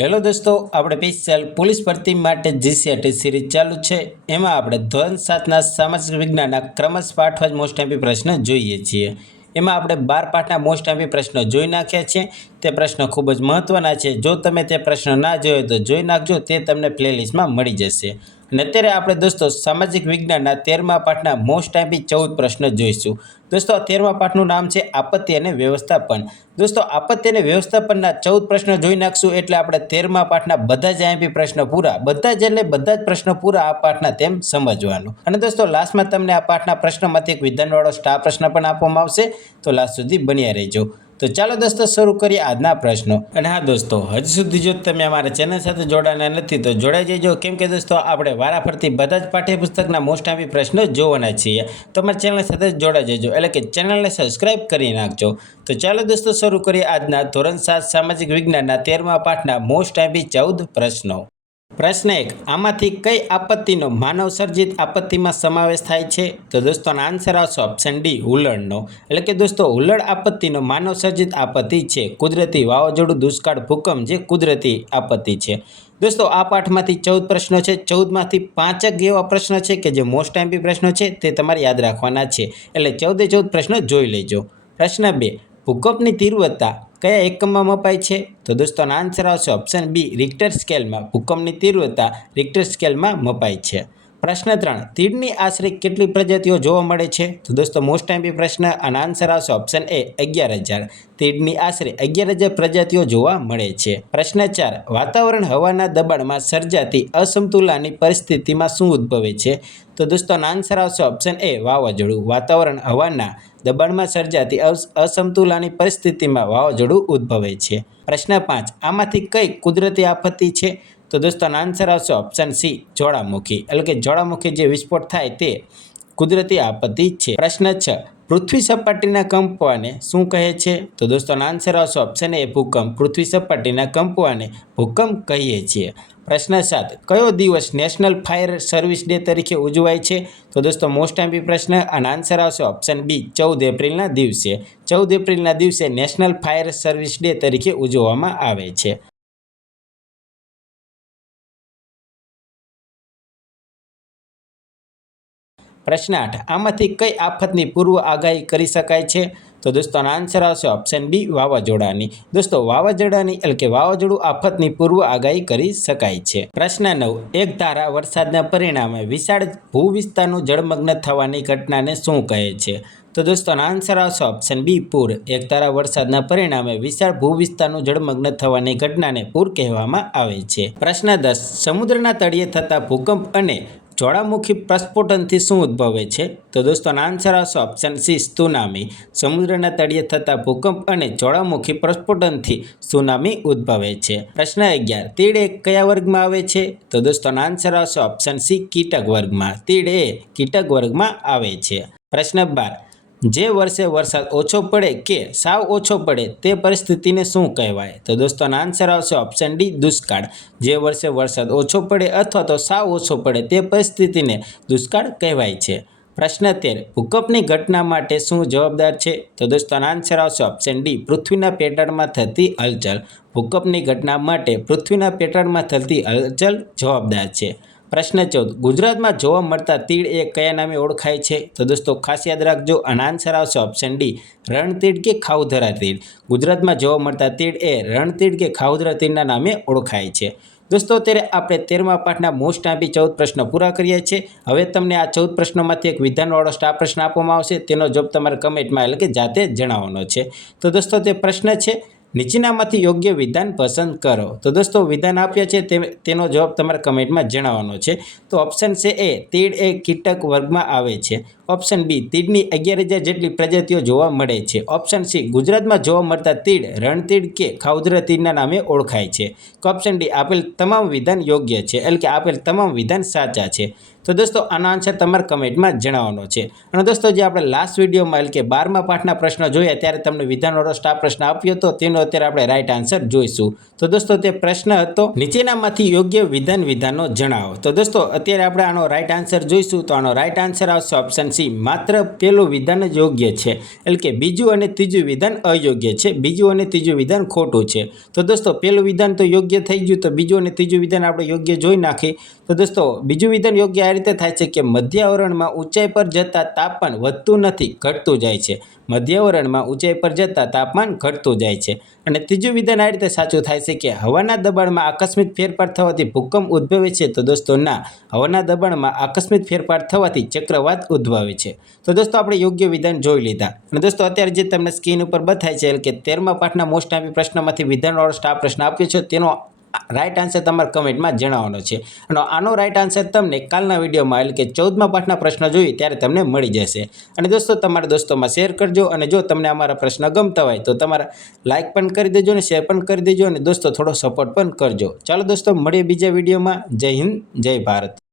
Hello દોસ્તો, આપણે pixel police ભરતી માટે જીસીઆરટી સિરીઝ ચાલુ છે. એમાં આપણે ધોરણ સાતના સામાજિક વિજ્ઞાનના ક્રમશ પાઠવા જ મોસ્ટ એમ્પી પ્રશ્ન જોઈએ છીએ. એમાં આપણે બાર પાઠના મોસ્ટ એમ્પી પ્રશ્નો જોઈ નાખ્યા છે. તે પ્રશ્નો ખૂબ જ મહત્ત્વના છે. જો તમે તે પ્રશ્ન ના જોયો તો જોઈ નાખજો, તે તમને પ્લેલિસ્ટમાં મળી જશે. અને અત્યારે આપણે દોસ્તો સામાજિક વિજ્ઞાનના તેરમા પાઠના મોસ્ટ એમ્પી ચૌદ પ્રશ્ન જોઈશું. દોસ્તો આ તેરમા પાઠનું નામ છે આપત્તિ અને વ્યવસ્થાપન. દોસ્તો આપત્તિ અને વ્યવસ્થાપનના ચૌદ પ્રશ્ન જોઈ નાખશું એટલે આપણે તેરમા પાઠના બધા જ આઈએમપી પ્રશ્ન પૂરા, બધા જ એટલે બધા જ પ્રશ્નો પૂરા આ પાઠના તેમ સમજવાનું. અને દોસ્તો લાસ્ટમાં તમને આ પાઠના પ્રશ્નોમાંથી એક વિધાનવાળો સ્ટાર પ્રશ્ન પણ આપવામાં આવશે. તો લાસ્ટ સુધી બન્યા રહેજો. તો ચાલો દોસ્તો, શરૂ કરીએ આજના પ્રશ્નો. અને હા દોસ્તો, હજી સુધી જો તમે અમારા ચેનલ સાથે જોડાના નથી, તો જોડાઈ જજો. કેમ કે દોસ્તો, આપણે વારાફરતી બધા જ પાઠ્યપુસ્તકના મોસ્ટ આવી પ્રશ્નો જોવાના છીએ. તો અમારી ચેનલ સાથે જોડાઈ જજો. એટલે કે ચેનલને સબસ્ક્રાઈબ કરી નાખજો. તો ચાલો દોસ્તો, શરૂ કરીએ આજના ધોરણ સાત સામાજિક વિજ્ઞાનના તેરમા પાઠના મોસ્ટ આવી ચૌદ પ્રશ્નો. પ્રશ્ન એક, આમાંથી કઈ આપત્તિનો માનવ સર્જિત આપત્તિમાં સમાવેશ થાય છે? તો દોસ્તોનો આન્સર આવશે ઓપ્શન ડી હુલ્લડનો એટલે કે દોસ્તો હુલ્લડ આપત્તિનો માનવ સર્જિત આપત્તિ છે. કુદરતી વાવાઝોડું, દુષ્કાળ, ભૂકંપ જે કુદરતી આપત્તિ છે. દોસ્તો, આ પાઠમાંથી ચૌદ પ્રશ્નો છે. ચૌદમાંથી પાંચક એવા પ્રશ્નો છે કે જે મોસ્ટ ટાઈમ પ્રશ્નો છે, તે તમારે યાદ રાખવાના છે. એટલે ચૌદે ચૌદ પ્રશ્નો જોઈ લેજો. પ્રશ્ન બે ભૂકંપની તીવ્રતા કયા એકમમાં મપાય છે? તો દોસ્તોનો આન્સર આવશે ઓપ્શન બી રિક્ટર સ્કેલમાં ભૂકંપની તીવ્રતા રિક્ટર સ્કેલમાં મપાય છે. પ્રશ્ન ત્રણ, તીડની આશરે કેટલી પ્રજાતિઓ જોવા મળે છે? તો દોસ્તો મોસ્ટ ટાઈમ પ્રશ્ન, અને આન્સર આવશે ઓપ્શન એ અગિયાર હજાર. તીડની આશરે અગિયાર હજાર પ્રજાતિઓ જોવા મળે છે. પ્રશ્ન ચાર, વાતાવરણ હવાના દબાણમાં સર્જાતી અસમતુલાની પરિસ્થિતિમાં શું ઉદ્ભવે છે? તો દોસ્તોનો આન્સર આવશે ઓપ્શન એ વાવાઝોડું. વાતાવરણ હવાના દબાણમાં સર્જાતી અસ- અસમતુલાની પરિસ્થિતિમાં વાવાઝોડું ઉદ્ભવે છે. પ્રશ્ન પાંચ, આમાંથી કઈ કુદરતી આપત્તિ છે? તો દોસ્તોનો આન્સર આવશે ઓપ્શન સી જ્વાળામુખી. એટલે કે જ્વાળામુખી જે વિસ્ફોટ થાય તે કુદરતી આપત્તિ છે. પ્રશ્ન છ, પૃથ્વી સપાટીના કંપવાને શું કહે છે? તો દોસ્તોનો આન્સર આવશે ઓપ્શન એ ભૂકંપ. પૃથ્વી સપાટીના કંપવાને ભૂકંપ કહીએ છીએ. પ્રશ્ન સાત, કયો દિવસ નેશનલ ફાયર સર્વિસ ડે તરીકે ઉજવાય છે? તો દોસ્તો મોસ્ટ એમ્પી પ્રશ્ન અને આન્સર આવશે ઓપ્શન બી ચૌદ એપ્રિલના દિવસે. ચૌદ એપ્રિલના દિવસે નેશનલ ફાયર સર્વિસ ડે તરીકે ઉજવવામાં આવે છે. પ્રશ્ન આઠ, આમાંથી કઈ આફતની પૂર્વ આગાહી કરી શકાય છે? તો દોસ્તોનો આન્સર આવશે ઓપ્શન બી વાવાઝોડાની. દોસ્તો વાવાઝોડાની એટલે કે વાવાઝોડું આફતની પૂર્વ આગાહી કરી શકાય છે. પ્રશ્ન નવ, એક ધારા વરસાદના પરિણામે વિશાળ ભૂવિસ્તારનું જળમગ્ન થવાની ઘટનાને શું કહે છે? તો દોસ્તોનો આન્સર આવશે ઓપ્શન બી પૂર. એક ધારા વરસાદના પરિણામે વિશાળ ભૂવિસ્તારનું જળમગ્ન થવાની ઘટનાને પૂર કહેવામાં આવે છે. પ્રશ્ન દસ, સમુદ્રના તળિયે થતા ભૂકંપ અને જ્વાળામુખી પ્રસ્ફોટનથી શું ઉદ્ભવે છે? તો દોસ્તોનો આન્સર આવશે ઓપ્શન સી સુનામી સમુદ્રના તળિયે થતા ભૂકંપ અને જ્વાળામુખી પ્રસ્ફોટનથી સુનામી ઉદ્ભવે છે. પ્રશ્ન અગિયાર, તીડ એ કયા વર્ગમાં આવે છે? તો દોસ્તોનો આન્સર આવશે ઓપ્શન સી કીટક વર્ગમાં. તીડ એ કીટક વર્ગમાં આવે છે. પ્રશ્ન બાર જે વર્ષે વરસાદ ઓછો પડે કે સાવ ઓછો પડે તે પરિસ્થિતિને શું કહેવાય? તો દોસ્તોનો આન્સર આવશે ઓપ્શન ડી દુષ્કાળ. જે વર્ષે વરસાદ ઓછો પડે અથવા તો સાવ ઓછો પડે તે પરિસ્થિતિને દુષ્કાળ કહેવાય છે. પ્રશ્ન તેર, ભૂકંપની ઘટના માટે શું જવાબદાર છે? તો દોસ્તોનો આન્સર આવશે ઓપ્શન ડી પૃથ્વીના પેટર્નમાં થતી હલચલ. ભૂકંપની ઘટના માટે પૃથ્વીના પેટર્નમાં થતી હલચલ જવાબદાર છે. પ્રશ્ન ચૌદ. ગુજરાતમાં જોવા મળતા તીડ એ કયા નામે ઓળખાય છે? તો દોસ્તો, ખાસ યાદ રાખજો અને આન્સર આવશે ઓપ્શન ડી રણતીડ કે ખાઉધરા તીડ? ગુજરાતમાં જોવા મળતા તીડ એ રણતીડ કે ખાઉધરા તીડના નામે ઓળખાય છે. દોસ્તો, અત્યારે આપણે તેરમા પાઠના મોસ્ટ આપી ચૌદ પ્રશ્નો પૂરા કરીએ છીએ હવે તમને આ ચૌદ પ્રશ્નોમાંથી એક વિધાનવાળો સ્ટાર પ્રશ્ન આપવામાં આવશે. તેનો જવાબ તમારે કમેન્ટમાં એટલે કે જાતે જણાવવાનો છે. તો દોસ્તો, તે પ્રશ્ન છે નીચેનામાંથી યોગ્ય વિધાન પસંદ કરો. તો દોસ્તો, વિધાન આપ્યા છે તે, તેનો જવાબ તમારે કમેન્ટમાં જણાવવાનો છે. તો ઓપ્શન છે એ, તીડ એ કીટક વર્ગમાં આવે છે. ઓપ્શન બી તીડની અગિયાર હજાર જેટલી પ્રજાતિઓ જોવા મળે છે. ઓપ્શન સી ગુજરાતમાં જોવા મળતા તીડ, રણતીડ કે ખાઉદરા તીડના નામે ઓળખાય છે. ઓપ્શન ડી આપેલ તમામ વિધાન યોગ્ય છે. એટલે કે આપેલ તમામ વિધાન સાચા છે. તો દોસ્તો, આનો આન્સર તમારે કમેન્ટમાં જણાવવાનો છે. અને દોસ્તો, જે આપણે લાસ્ટ વિડીયોમાં એટલે કે બારમા પાઠના પ્રશ્નો જોયા, ત્યારે તમને વિધાનવાળો સ્ટાફ પ્રશ્ન આપ્યો હતો તેનો અત્યારે આપણે રાઈટ આન્સર જોઈશું. તો દોસ્તો, તે પ્રશ્ન હતો, નીચેનામાંથી યોગ્ય વિધાન વિધાનો જણાવો. તો દોસ્તો, અત્યારે આપણે આનો રાઈટ આન્સર જોઈશું, તો આનો રાઈટ આન્સર આવશે ઓપ્શન સી માત્ર પેલું વિધાન જ યોગ્ય છે. એટલે કે બીજું અને ત્રીજું વિધાન અયોગ્ય છે. બીજું અને ત્રીજું વિધાન ખોટું છે. તો દોસ્તો પહેલું વિધાન તો યોગ્ય થઈ ગયું, તો બીજું અને ત્રીજું વિધાન આપણે યોગ્ય જોઈ નાખી. તો દોસ્તો, બીજું વિધાન યોગ્ય રીતે થાય છે કે મધ્યાવરણમાં ઊંચાઈ પર જતાં તાપમાન વધતું નથી, ઘટતું જાય છે. મધ્યાવરણમાં ઊંચાઈ પર જતાં તાપમાન ઘટતું જાય છે. અને ત્રીજું વિધાન આ રીતે સાચું થાય છે કે હવાના દબાણમાં આકસ્મિક ફેરફાર થવાથી ભૂકંપ ઉદ્ભવે છે. તો દોસ્તો, ના, હવાના દબાણમાં આકસ્મિક ફેરફાર થવાથી ચક્રવાત ઉદ્ભવે છે. તો દોસ્તો, આપણે યોગ્ય વિધાન જોઈ લીધા. અને દોસ્તો, અત્યારે જે તમને સ્ક્રીન ઉપર બતાય છે કે તેરમા પાઠના મોસ્ટ આઈપી પ્રશ્નમાંથી વિધાનવાળો સ્ટાફ પ્રશ્ન આપ્યો છે, તેનો રાઈટ આન્સર તમારા કમેન્ટમાં જણાવવાનો છે. અને આનો રાઈટ આન્સર તમને કાલના વિડીયોમાં એટલે કે ચૌદમા પાઠના પ્રશ્ન જોઈએ ત્યારે તમને મળી જશે. અને દોસ્તો, તમારા દોસ્તોમાં શેર કરજો અને જો તમને અમારા પ્રશ્ન ગમતા હોય તો તમારા લાઇક પણ કરી દેજો અને શેર પણ કરી દેજો અને દોસ્તો થોડો સપોર્ટ પણ કરજો. ચાલો દોસ્તો, મળીએ બીજા વિડીયોમાં. જય હિન્દ, જય ભારત.